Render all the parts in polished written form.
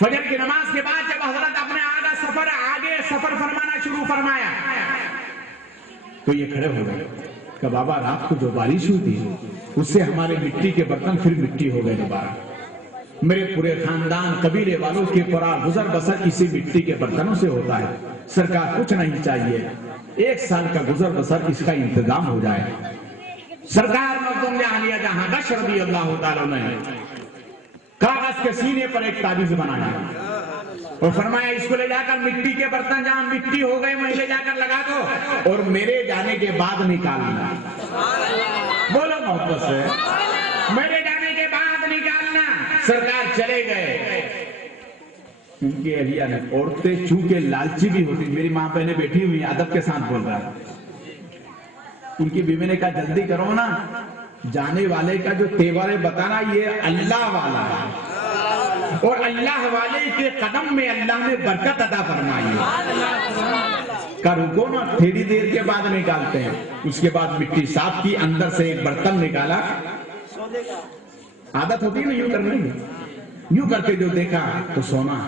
فجر کی نماز کے بعد جب حضرت اپنے آگے سفر فرمانا شروع فرمایا تو یہ کھڑے ہو گئے کہ بابا رات کو جو بارش ہوئی تھی اس سے ہمارے مٹی کے برتن پھر مٹی ہو گئے دوبارہ. میرے پورے خاندان قبیلے والوں کے پورا گزر بسر اسی مٹی کے برتنوں سے ہوتا ہے. سرکار کچھ نہیں چاہیے, 1 سال کا گزر بسر اس کا انتظام ہو جائے. سرکار مخدوم عالیہ جہاں بخش رضی اللہ تعالیٰ نے کاغذ کے سینے پر ایک تعویذ بنایا اور فرمایا اس کو لے جا کر مٹی کے برتن جہاں مٹی ہو گئے وہیں لے جا کر لگا دو اور میرے جانے کے بعد نکالنا. بولو محبت سے, میرے جانے کے بعد نکالنا. سرکار چلے گئے. ان کی اہلیہ نے, عورتیں چونکہ لالچی بھی ہوتی, میری ماں بہنیں بیٹھی ہوئی ادب کے ساتھ بول رہا ہے, ان کی بیوی نے کہا جلدی کرو نا, جانے والے کا جو تیور ہے بتانا یہ اللہ والا ہے اور اللہ والے کے قدم میں اللہ نے برکت عطا فرمائی ہے. کا رکو نا, تھوڑی دیر کے بعد نکالتے ہیں. اس کے بعد مٹی صاف کی, اندر سے ایک برتن نکالا. عادت ہوتی ہے نا یوں کرنے کی, یوں کر کے جو دیکھا تو سونا.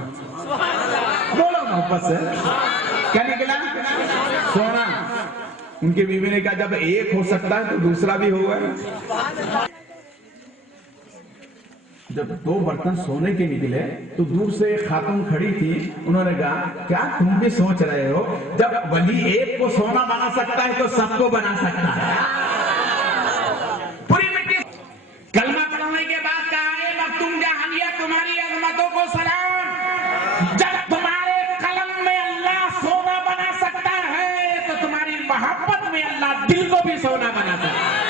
بولو محبت سے, کیا نکلا؟ سونا. ان کی بیوی نے کہا جب ایک ہو سکتا ہے تو دوسرا بھی ہوگا. جب 2 برتن سونے کے نکلے تو دور سے ایک خاتون کھڑی تھی, انہوں نے کہا کیا تم بھی سوچ رہے ہو جب ولی ایک کو سونا بنا سکتا ہے تو سب کو بنا سکتا ہے. پوری مٹی. کلمہ پڑھنے کے بعد کہا اے مختوم جہانیہ تمہاری عظمتوں کو سلام. جب تمہارے قلم میں اللہ سونا بنا سکتا ہے تو تمہاری محبت میں اللہ دل کو بھی سونا بنا سکتا ہے.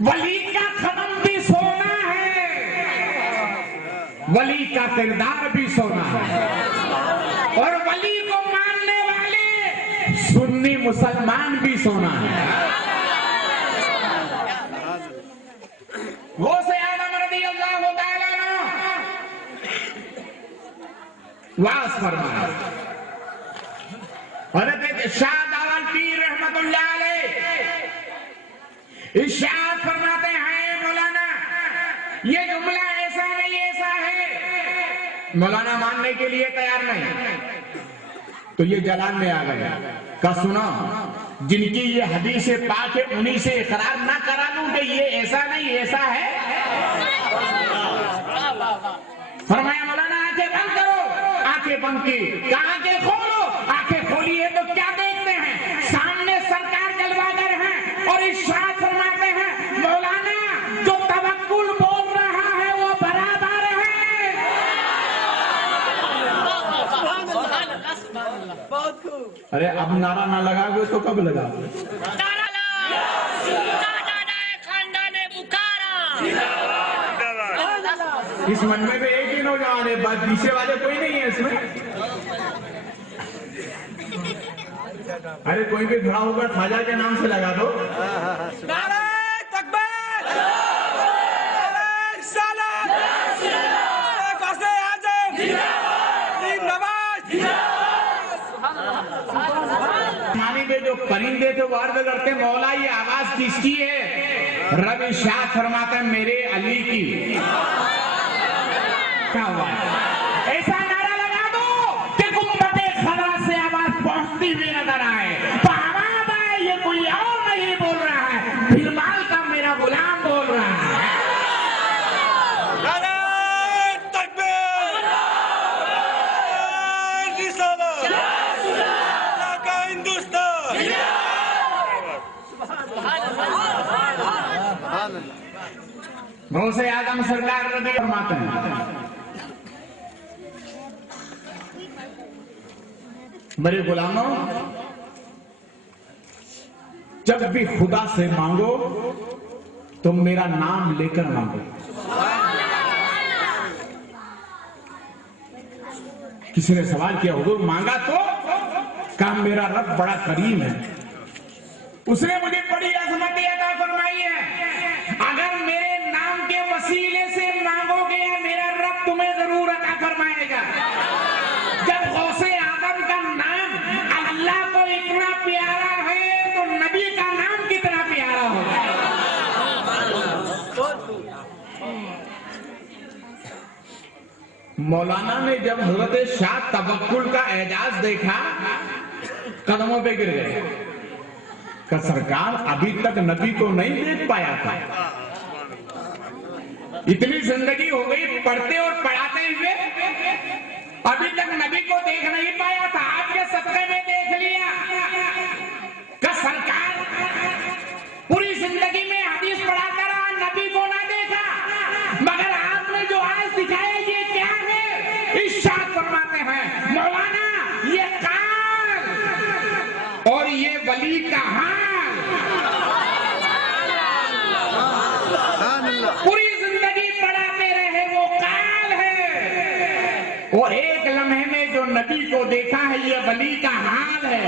ولی کا قدم بھی سونا ہے, ولی کا کردار بھی سونا ہے, اور ولی کو ماننے والے سنی مسلمان بھی سونا ہے. غوث اعظم رضی اللہ تعالیٰ عنہ واعظ فرمایا. حضرت شاہ داول پیر رحمت اللہ علیہ ارشاد فرماتے ہیں مولانا یہ جملہ ایسا نہیں ایسا ہے. مولانا ماننے کے لیے تیار نہیں تو یہ جلال میں آ گیا. کا سنا جن کی یہ حدیث پاک ہے انہی سے اقرار نہ کرا لوں کہ یہ ایسا نہیں ایسا ہے. فرمایا مولانا آنکھیں بند کرو. آنکھیں بند کی. کہا آنکھیں کھولو. آنکھیں کھولی ہے تو کیا دیکھتے ہیں؟ سامنے سرکار جلوگر ہیں اور ارشاد فرماتے ہیں مولانا جو توکل بول رہا ہے وہ برابر ہے. ارے اب نعرہ نہ لگا گے تو کب لگا؟ اس منوے میں ایک ہی نوجوان ہے, پیچھے والے کوئی نہیں ہے اس میں. ارے کوئی بھی کھڑا ہو کر خواجہ کے نام سے لگا دو. نعرہ تکبیر, نعرہ رسالت, غوث اعظم, نواز. پانی میں جو پرندے تھے وہ عرض کرتے مولا یہ آواز کس کی ہے؟ رب ارشاد فرماتا ہے میرے علی کی. کیا ہوا ہے؟ ایسا نعرہ لگا دو کہ گنبد خضرا سے آواز پہنچتی ہوئی نظر آئے. تو آواز آئے یہ کوئی اور نہیں بول رہا ہے, بھیرمال کا میرا غلام بول رہا ہے. غوث اعظم سرکار رضی فرماتے ہیں میرے غلاموں جب بھی خدا سے مانگو تو میرا نام لے کر مانگو. کسی نے سوال کیا حضور مانگا تو کہا میرا رب بڑا کریم ہے, اس نے مجھے بڑی عظمت عطا فرمائی ہے. اگر میرے نام کے وسیلے سے مانگو گے میرا رب تمہیں ضرور عطا فرمائے گا۔ جب غوث اعظم کا نام اللہ کو اتنا پیارا ہے تو نبی کا نام کتنا پیارا ہوگا۔ مولانا نے جب حضرت شاہ توکل کا اعجاز دیکھا قدموں پہ گر گئے کہ سرکار ابھی تک نبی کو نہیں دیکھ پایا تھا، اتنی زندگی ہو گئی پڑھتے اور پڑھاتے ہوئے، ابھی تک نبی کو دیکھ نہیں پایا تھا، آپ کے صدقے میں دیکھ لیا کہ سرکار پوری زندگی میں حدیث پڑھاتا رہا، نبی کو نہ دیکھا، مگر آپ نے جو آج دکھایا یہ کیا ہے؟ ارشاد فرماتے ہیں مولانا یہ کال اور یہ ولی کا حال، پوری زندگی پڑھاتے رہے وہ کال ہے، اور ایک لمحے میں جو نبی کو دیکھا ہے یہ ولی کا حال ہے۔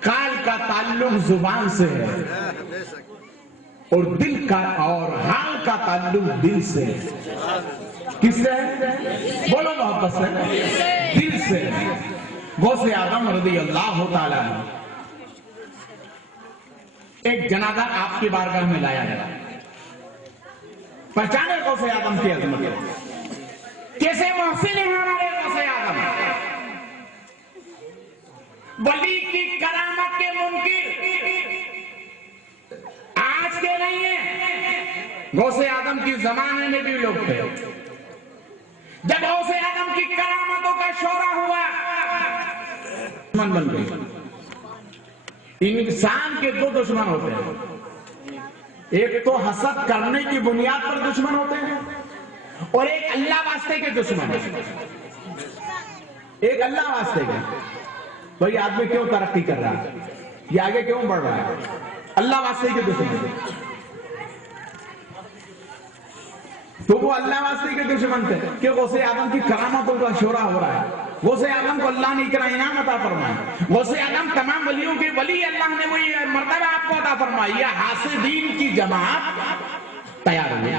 کال کا تعلق زبان سے ہے اور دل کا اور حال کا تعلق دل سے ہے۔ کس سے ہے؟ بولو محبت سے، دل سے۔ غوث اعظم رضی اللہ تعالیٰ عنہ ایک جنازہ آپ کی بارگاہ میں لایا گیا، پہچانے غوث اعظم کی عظمت، کیسے محسن ہیں ہمارے غوث اعظم، ولی کی کرامت کے منکر آج کے نہیں ہیں، غوث اعظم کی زمانے میں بھی لوگ تھے۔ جب غوث اعظم کی کرامتوں کا شورا ہوا دشمن بن گئی۔ انسان کے دو دشمن ہوتے ہیں، ایک تو حسد کرنے کی بنیاد پر دشمن ہوتے ہیں اور ایک اللہ واسطے کے دشمن ہیں۔ ایک اللہ واسطے کے، تو یہ آدمی کیوں ترقی کر رہا ہے، یہ آگے کیوں بڑھ رہا ہے؟ اللہ واسطے کے دشمن ہیں۔ تو وہ اللہ واسطے کے دشمن تھے کہ غوث اعظم کی کرامتوں کا شورا ہو رہا ہے، غوث اعظم کو اللہ نے اتنا انعام عطا فرمایا، غوث اعظم تمام ولیوں کے ولی، اللہ نے وہی مرتبہ آپ کو عطا فرمایا، یہ حاسدین کی جماعت تیار ہوئی۔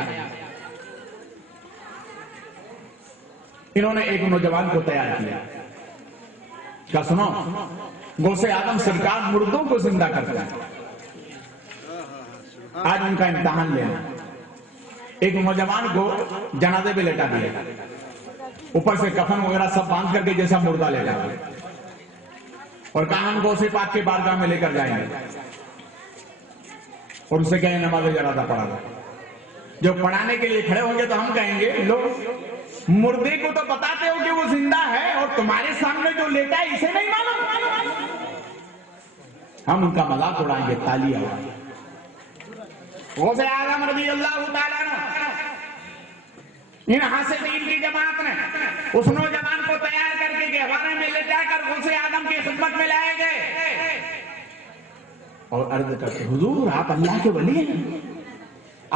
انہوں نے ایک نوجوان کو تیار کیا، کیا سنو، غوث اعظم سرکار مردوں کو زندہ کرتا ہے، آج ان کا امتحان لینا۔ ایک نوجوان کو جنازے پہ لیٹا دیا، اوپر سے کفن وغیرہ سب باندھ کر کے جیسا مردہ لیٹا دیا، اور کہا ہم غوث پاک کے بارگاہ میں لے کر جائیں گے، اور اسے کہیں نماز جنازہ پڑھا دو۔ جو پڑھانے کے لیے کھڑے ہوں گے تو ہم کہیں گے لو مردے کو تو بتاتے ہو کہ وہ زندہ ہے اور تمہارے سامنے جو لیٹا ہے اسے نہیں معلوم۔ ہم ان کا مذاق اڑائیں گے، تالیاں اڑائیں گے۔ غوث اعظم رضی اللہ تعالیٰ عنہ ان حاسدین کی جماعت نے اس نوجوان کو تیار کر کے گہوارے میں لے جا کر غوث اعظم کی خدمت میں لائے گئے اور عرض کرتے حضور آپ اللہ کے ولی ہیں،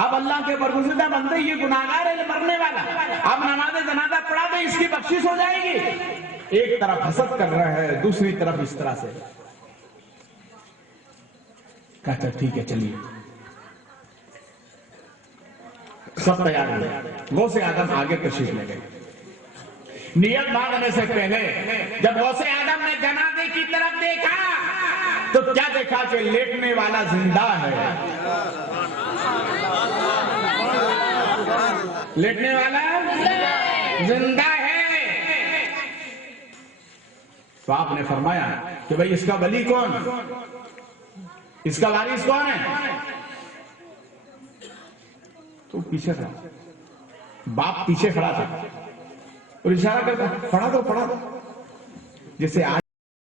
آپ اللہ کے برگزیدہ بندے، یہ گناہگار ہے مرنے والا، آپ نماز جنازہ پڑھا دیں اس کی بخشش ہو جائے گی۔ ایک طرف حسد کر رہا ہے، دوسری طرف اس طرح سے کہتا ٹھیک ہے چلیے، سب تیار ہوئے، غوث اعظم آگے تشریف لے گئے۔ نیت باندھنے سے پہلے جب غوث اعظم نے جنازے کی طرف دیکھا تو کیا دیکھا کہ لیٹنے والا زندہ ہے، لیٹنے والا زندہ ہے۔ تو آپ نے فرمایا کہ بھئی اس کا ولی کون، اس کا وارث کون ہے؟ تو پیچھے تھا، باپ پیچھے کھڑا تھا اور اشارہ کرتا پڑھا دو جیسے آج